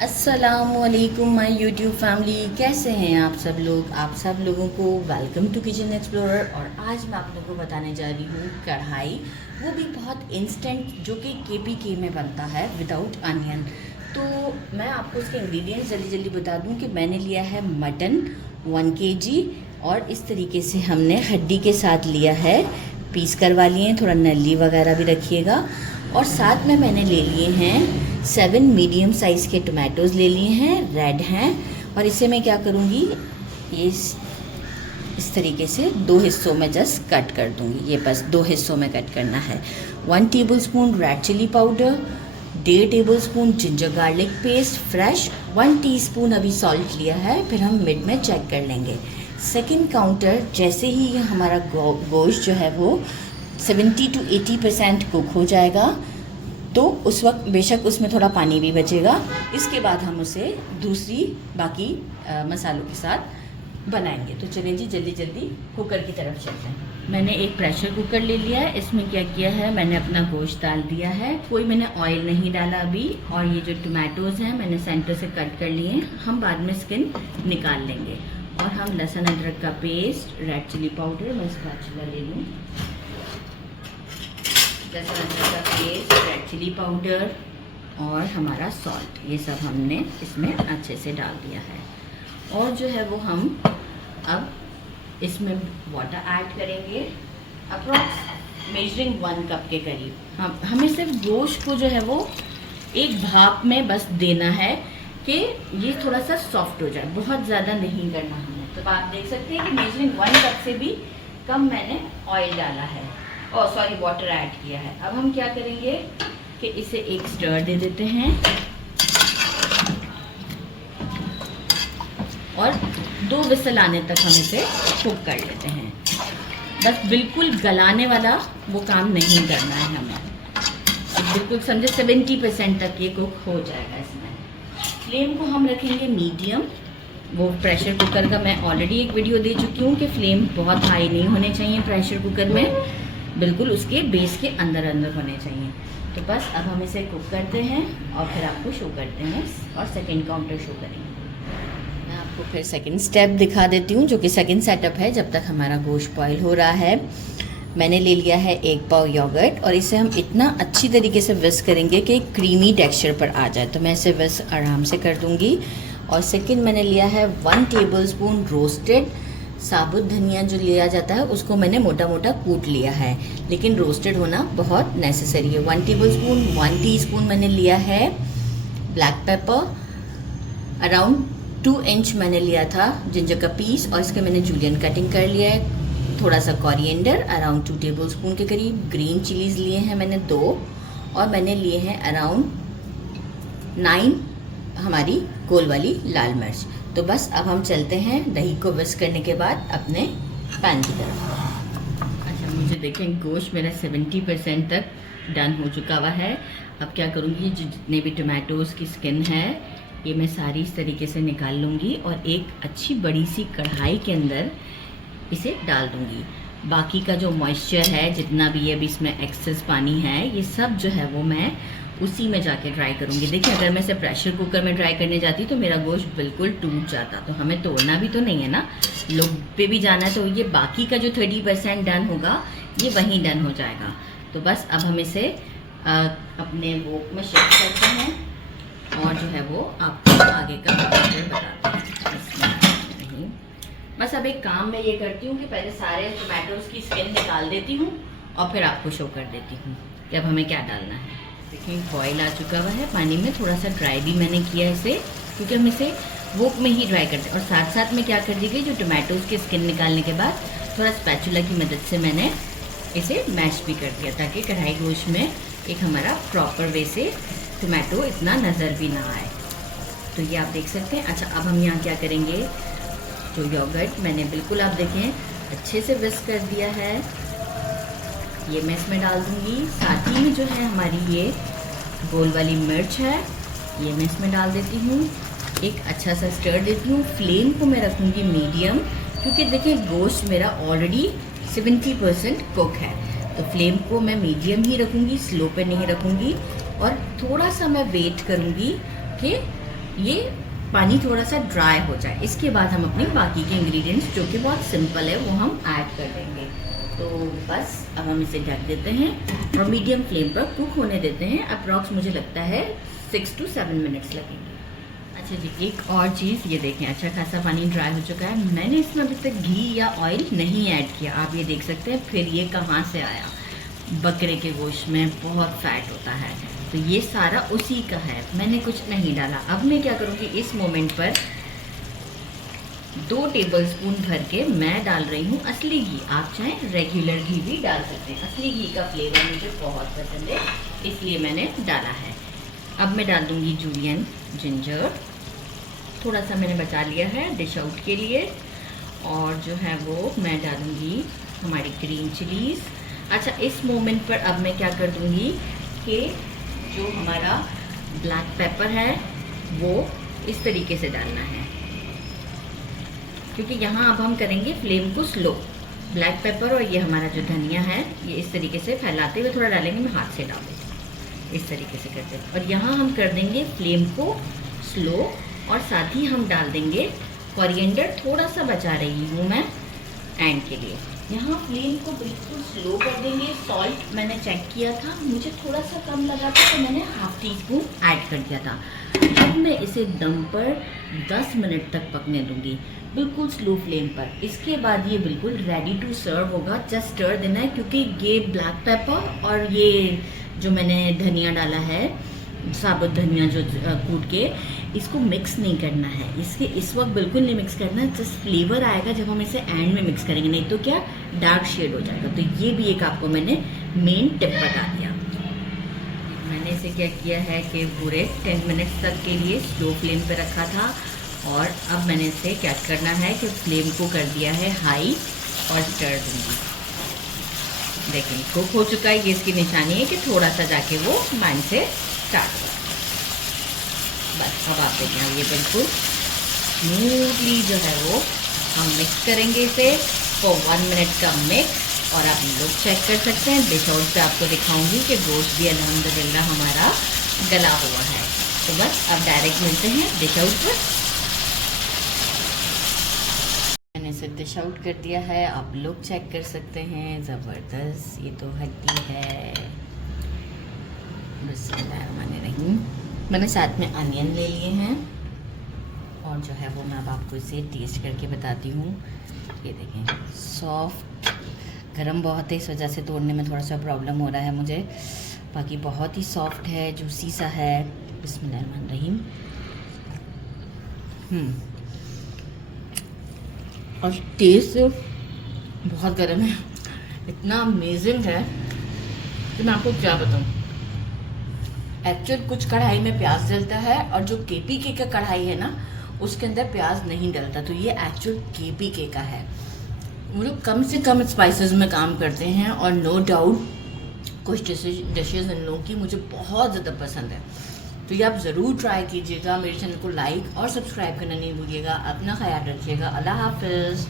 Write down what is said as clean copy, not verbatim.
अस्सलामुअलैकुम my YouTube family, कैसे हैं आप सब लोग। आप सब लोगों को वेलकम टू किचन एक्सप्लोरर। और आज मैं आप लोगों को बताने जा रही हूँ कढ़ाई, वो भी बहुत इंस्टेंट, जो कि केपीके में बनता है विदाउट अनियन। तो मैं आपको उसके इंग्रेडिएंट्स जल्दी जल्दी बता दूँ कि मैंने लिया है मटन 1 kg, और इस तरीके से हमने हड्डी के साथ लिया है, पीस करवा लिए हैं, थोड़ा नली वगैरह भी रखिएगा। और साथ में मैंने ले लिए हैं 7 मीडियम साइज़ के टमाटोज़ ले लिए हैं, रेड हैं। और इसे मैं क्या करूँगी, ये इस तरीके से 2 हिस्सों में जस्ट कट कर दूँगी। ये बस 2 हिस्सों में कट करना है। 1 tablespoon red chilli powder, 1.5 tablespoon ginger garlic paste fresh, 1 teaspoon अभी सॉल्ट लिया है, फिर हम मिड में चेक कर लेंगे। सेकंड काउंटर, जैसे ही ये हमारा गोश्त जो है वो 70 to 80% कुक हो जाएगा, तो उस वक्त बेशक उसमें थोड़ा पानी भी बचेगा। इसके बाद हम उसे दूसरी बाकी मसालों के साथ बनाएंगे। तो चलें जी, जल्दी जल्दी कुकर की तरफ चलते हैं। मैंने एक प्रेशर कुकर ले लिया है। इसमें क्या किया है, मैंने अपना गोश्त डाल दिया है, कोई मैंने ऑयल नहीं डाला अभी। और ये जो टमाटोज़ हैं मैंने सेंटर से कट कर लिए हैं, हम बाद में स्किन निकाल लेंगे। और हम लहसुन अदरक का पेस्ट, रेड चिली पाउडर, मैं स्पैचुला ले लूँ, लहसुन अदरक का पेस्ट, रेड चिली पाउडर और हमारा सॉल्ट, ये सब हमने इसमें अच्छे से डाल दिया है। और जो है वो हम अब इसमें वाटर ऐड करेंगे, अप्रॉक्स मेजरिंग 1 कप के करीब। हमें सिर्फ गोश्त को जो है वो एक भाप में बस देना है कि ये थोड़ा सा सॉफ्ट हो जाए, बहुत ज़्यादा नहीं करना हमें। तो आप देख सकते हैं कि मेजरिंग 1 कप से भी कम मैंने ऑयल डाला है, वाटर ऐड किया है। अब हम क्या करेंगे कि इसे एक स्टर दे देते हैं और 2 विसल आने तक हम इसे कुक कर लेते हैं। बस बिल्कुल गलाने वाला वो काम नहीं करना है हमें, बिल्कुल समझे 70% तक ये कुक हो जाएगा। इसमें फ्लेम को हम रखेंगे मीडियम। वो प्रेशर कुकर का मैं ऑलरेडी एक वीडियो दे चुकी हूँ कि फ्लेम बहुत हाई नहीं होने चाहिए प्रेशर कुकर में, बिल्कुल उसके बेस के अंदर अंदर होने चाहिए। तो बस अब हम इसे कुक करते हैं और फिर आपको शो करते हैं और सेकंड काउंटर शो करेंगे। मैं आपको फिर सेकंड स्टेप दिखा देती हूँ, जो कि सेकंड सेटअप है। जब तक हमारा गोश्त बॉयल हो रहा है, मैंने ले लिया है 1 पाव योगर्ट, और इसे हम इतना अच्छी तरीके से विस्क करेंगे कि क्रीमी टेक्सचर पर आ जाए। तो मैं इसे विस्क आराम से कर दूँगी। और सेकेंड मैंने लिया है 1 टेबलस्पून रोस्टेड साबुत धनिया, जो लिया जाता है उसको मैंने मोटा मोटा कूट लिया है, लेकिन रोस्टेड होना बहुत नेसेसरी है। 1 टेबलस्पून, 1 टीस्पून मैंने लिया है ब्लैक पेपर, अराउंड 2 इंच मैंने लिया था जिंजर का पीस, और इसके मैंने जूलियन कटिंग कर लिया है। थोड़ा सा कोरिएंडर, अराउंड 2 टेबलस्पून के करीब। ग्रीन चिलीज़ लिए हैं मैंने 2, और मैंने लिए हैं अराउंड 9 हमारी गोल वाली लाल मिर्च। तो बस अब हम चलते हैं दही को विस्क करने के बाद अपने पैन की तरफ। अच्छा, मुझे देखें गोश्त मेरा 70% तक डन हो चुका हुआ है। अब क्या करूँगी, जितने भी टमाटोज़ की स्किन है ये मैं सारी इस तरीके से निकाल लूँगी और एक अच्छी बड़ी सी कढ़ाई के अंदर इसे डाल दूँगी। बाकी का जो मॉइस्चर है, जितना भी अभी इसमें एक्सेस पानी है, ये सब जो है वो मैं उसी में जाके ड्राई करूँगी। देखिए, अगर मैं इसे प्रेशर कुकर में ड्राई करने जाती तो मेरा गोश्त बिल्कुल टूट जाता। तो हमें तोड़ना भी तो नहीं है ना, लोग पे भी जाना है। तो ये बाकी का जो 30% डन होगा ये वहीं डन हो जाएगा। तो बस अब हम इसे अपने वोक में शिफ्ट करते हैं और जो है वो आपको आगे का प्रोसीजर बताते हैं। बस अब एक काम मैं ये करती हूँ कि पहले सारे टमाटोज़ की स्किन निकाल देती हूँ और फिर आपको शो कर देती हूँ कि अब हमें क्या डालना है। देखिए, बॉयल आ चुका हुआ है पानी में, थोड़ा सा ड्राई भी मैंने किया इसे, क्योंकि हम इसे वोक में ही ड्राई करते हैं। और साथ साथ में क्या कर दी गई, जो टमाटोज़ की स्किन निकालने के बाद थोड़ा स्पैचुला की मदद से मैंने इसे मैश भी कर दिया, ताकि कढ़ाई गोश्त में एक हमारा प्रॉपर वे से टमाटो इतना नज़र भी ना आए। तो ये आप देख सकते हैं। अच्छा, अब हम यहाँ क्या करेंगे, जो योगर्ट मैंने बिल्कुल आप देखें अच्छे से विस्क कर दिया है, ये मैं इसमें डाल दूँगी। साथ ही में जो है हमारी ये गोल वाली मिर्च है, ये मैं इसमें डाल देती हूँ। एक अच्छा सा स्टर देती हूँ। फ्लेम को मैं रखूँगी मीडियम, क्योंकि देखिए गोश्त मेरा ऑलरेडी 70% कुक है। तो फ्लेम को मैं मीडियम ही रखूँगी, स्लो पे नहीं रखूँगी। और थोड़ा सा मैं वेट करूँगी कि ये पानी थोड़ा सा ड्राई हो जाए, इसके बाद हम अपने बाकी के इंग्रेडिएंट्स जो कि बहुत सिंपल है वो हम ऐड कर देंगे। तो बस अब हम इसे ढक देते हैं और मीडियम फ्लेम पर कुक होने देते हैं। अप्रॉक्स मुझे लगता है 6 to 7 मिनट्स लगेंगे। अच्छा जी, एक और चीज़, ये देखें अच्छा खासा पानी ड्राई हो चुका है। मैंने इसमें अभी तक घी या ऑयल नहीं ऐड किया, आप ये देख सकते हैं। फिर ये कहाँ से आया, बकरे के गोश्त में बहुत फैट होता है, तो ये सारा उसी का है, मैंने कुछ नहीं डाला। अब मैं क्या करूँगी, इस मोमेंट पर 2 टेबलस्पून भर के मैं डाल रही हूँ असली घी। आप चाहें रेगुलर घी भी डाल सकते हैं, असली घी का फ्लेवर मुझे बहुत पसंद है इसलिए मैंने डाला है। अब मैं डाल दूँगी जूलियन जिंजर, थोड़ा सा मैंने बचा लिया है डिश आउट के लिए। और जो है वो मैं डालूँगी हमारी ग्रीन चिलीज़। अच्छा, इस मोमेंट पर अब मैं क्या कर दूँगी कि जो हमारा ब्लैक पेपर है वो इस तरीके से डालना है, क्योंकि यहाँ अब हम करेंगे फ्लेम को स्लो। ब्लैक पेपर और ये हमारा जो धनिया है ये इस तरीके से फैलाते हुए थोड़ा डालेंगे, मैं हाथ से डाल दूँगी इस तरीके से करते हैं। और यहाँ हम कर देंगे फ्लेम को स्लो और साथ ही हम डाल देंगे कोरिएंडर, थोड़ा सा बचा रही हूँ मैं एंड के लिए। यहाँ फ्लेम को बिल्कुल स्लो कर देंगे। सॉल्ट मैंने चेक किया था, मुझे थोड़ा सा कम लगा था तो मैंने हाफ टी स्पून ऐड कर दिया था। अब मैं इसे दम पर 10 मिनट तक पकने दूंगी, बिल्कुल स्लो फ्लेम पर। इसके बाद ये बिल्कुल रेडी टू सर्व होगा। जस्ट स्टर देना है, क्योंकि ये ब्लैक पेपर और ये जो मैंने धनिया डाला है, साबुत धनिया जो कूट के, इसको मिक्स नहीं करना है। इसके इस वक्त बिल्कुल नहीं मिक्स करना है, जस्ट फ्लेवर आएगा जब हम इसे एंड में मिक्स करेंगे, नहीं तो क्या डार्क शेड हो जाएगा। तो ये भी एक आपको मैंने मेन टिप बता दिया। मैंने इसे क्या किया है कि पूरे 10 मिनट्स तक के लिए स्लो फ्लेम पे रखा था और अब मैंने इसे क्या करना है कि फ्लेम को कर दिया है हाई और स्टर दूँगी। देखिए कुक हो चुका है, ये इसकी निशानी है कि थोड़ा सा जाके वो मैन से स्टार्ट हुआ। बस अब आप देखें ये बिल्कुल स्मूथली जो है वो हम मिक्स करेंगे इसे फॉर 1 मिनट का मिक्स। और आप लोग चेक कर सकते हैं, डिश आउट पे आपको दिखाऊंगी कि गोश्त भी अल्हम्दुलिल्लाह हमारा गला हुआ है। तो बस अब डायरेक्ट मिलते हैं डिश आउट पर। मैंने इसे डिश आउट कर दिया है, आप लोग चेक कर सकते हैं। ज़बरदस्त, ये तो हड्डी है। बिस्मिल्लाहिर्रहमानिर्रहीम। मैंने साथ में अनियन ले लिए हैं और जो है वो मैं अब आपको इसे टेस्ट करके बताती हूँ। ये देखें सॉफ्ट, गरम बहुत है इस वजह से तोड़ने में थोड़ा सा प्रॉब्लम हो रहा है मुझे, बाकी बहुत ही सॉफ्ट है, जूसी सा है। बिस्मिल्लाहिर्रहमानिर्रहीम। और टेस्ट बहुत गर्म है, इतना अमेजिंग है कि मैं आपको क्या बताऊँ। एक्चुअल कुछ कढ़ाई में प्याज डलता है और जो केपीके का कढ़ाई है ना उसके अंदर प्याज नहीं डलता, तो ये एक्चुअल केपीके का है। वो लोग कम से कम स्पाइसेस में काम करते हैं और नो डाउट कुछ डिशेज इन लोगों की मुझे बहुत ज़्यादा पसंद है। तो ये आप ज़रूर ट्राई कीजिएगा। मेरे चैनल को लाइक और सब्सक्राइब करना नहीं भूलिएगा। अपना ख्याल रखिएगा। अल्लाह हाफिज़।